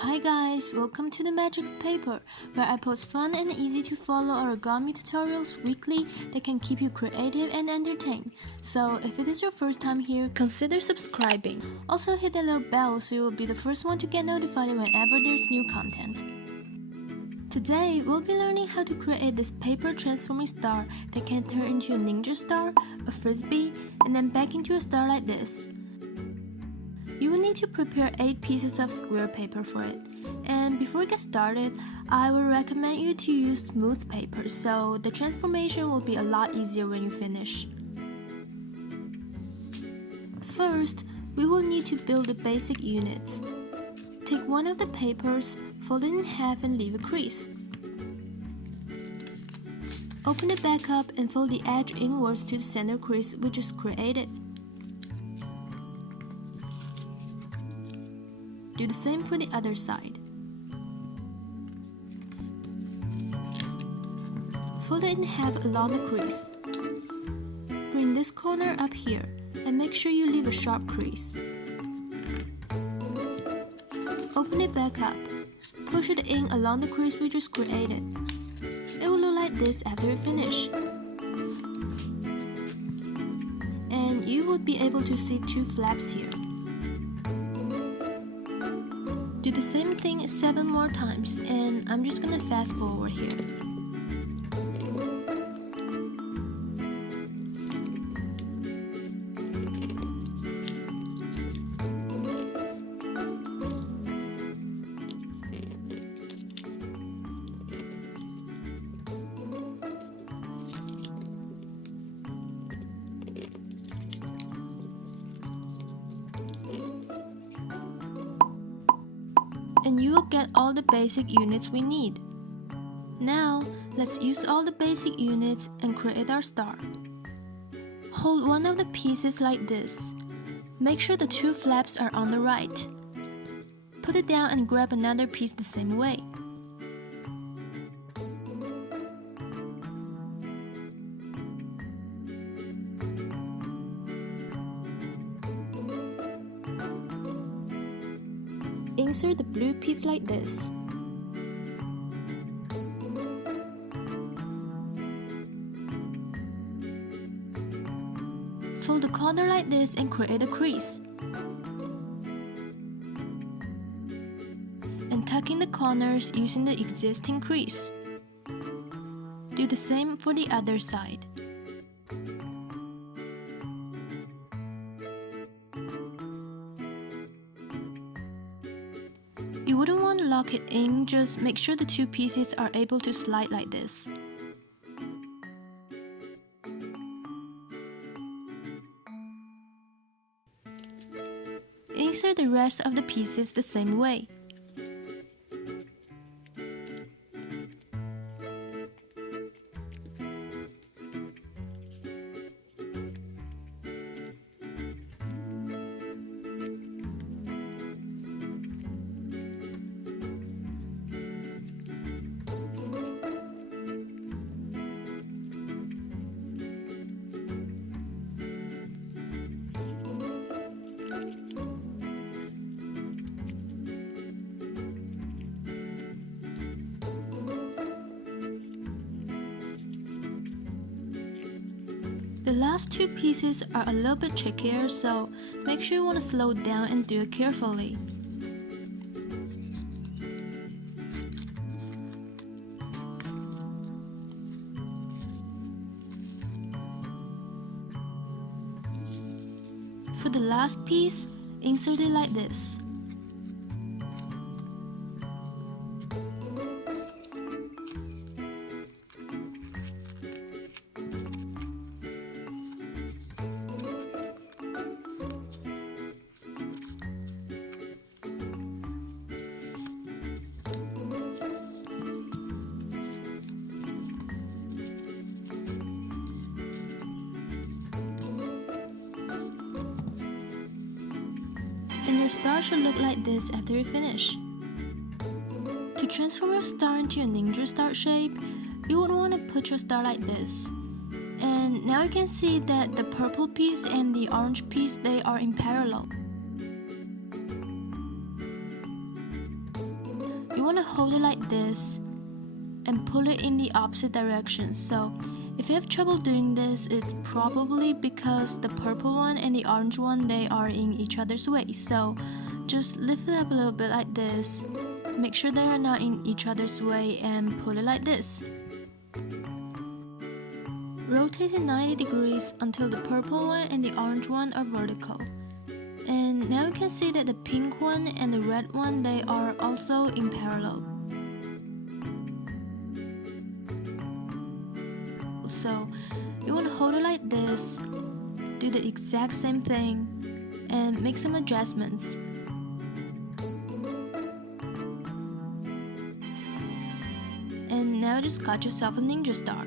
Hi guys, welcome to the Magic of Paper, where I post fun and easy to follow origami tutorials weekly that can keep you creative and entertained. So if it is your first time here, consider subscribing. Also hit the little bell so you will be the first one to get notified whenever there's new content. Today, we'll be learning how to create this paper transforming star that can turn into a ninja star, a frisbee, and then back into a star like this. You will need to prepare 8 pieces of square paper for it. And before we get started, I would recommend you to use smooth paper so the transformation will be a lot easier when you finish. First, we will need to build the basic units. Take one of the papers, fold it in half and leave a crease. Open it back up and fold the edge inwards to the center crease we just created. Do the same for the other side. Fold it in half along the crease. Bring this corner up here and make sure you leave a sharp crease. Open it back up. Push it in along the crease we just created. It will look like this after you finish. And you will be able to see 2 flaps here. Do the same thing 7 more times, and I'm just gonna fast forward here. And you will get all the basic units we need. Now, let's use all the basic units and create our star. Hold one of the pieces like this. Make sure the 2 flaps are on the right. Put it down and grab another piece the same way. Insert the blue piece like this. Fold the corner like this and create a crease. And tuck in the corners using the existing crease. Do the same for the other side. You wouldn't want to lock it in, just make sure the 2 pieces are able to slide like this. Insert the rest of the pieces the same way. The last 2 pieces are a little bit trickier, so make sure you want to slow down and do it carefully. For the last piece, insert it like this. And your star should look like this after you finish. To transform your star into a ninja star shape, you would want to put your star like this. And now you can see that the purple piece and the orange piece, they are in parallel. you want to hold it like this and pull it in the opposite direction. So if you have trouble doing this, it's probably because the purple one and the orange one, they are in each other's way. So just lift it up a little bit like this, make sure they are not in each other's way, and pull it like this. Rotate it 90 degrees until the purple one and the orange one are vertical. And now you can see that the pink one and the red one, they are also in parallel. So you want to hold it like this, do the exact same thing, and make some adjustments. And now just got yourself a ninja star.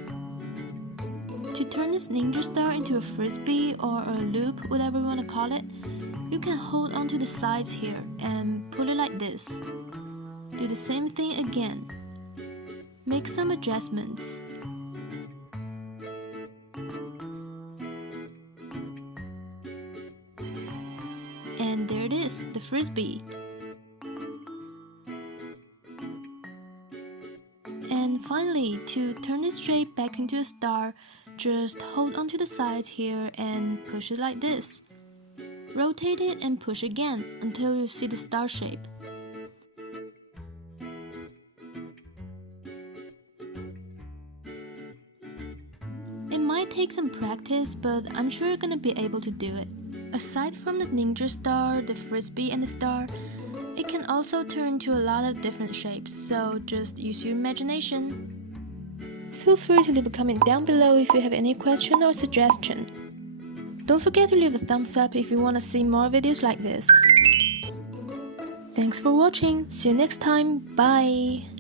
To turn this ninja star into a frisbee or a loop, whatever you want to call it, you can hold onto the sides here and pull it like this. Do the same thing again. Make some adjustments. And there it is, the frisbee. And finally, to turn this shape back into a star, just hold onto the sides here and push it like this. Rotate it and push again until you see the star shape. It might take some practice, but I'm sure you're gonna be able to do it. Aside from the ninja star, the frisbee, and the star, it can also turn into a lot of different shapes, so just use your imagination. Feel free to leave a comment down below if you have any question or suggestion. Don't forget to leave a thumbs up if you want to see more videos like this. Thanks for watching, see you next time, bye!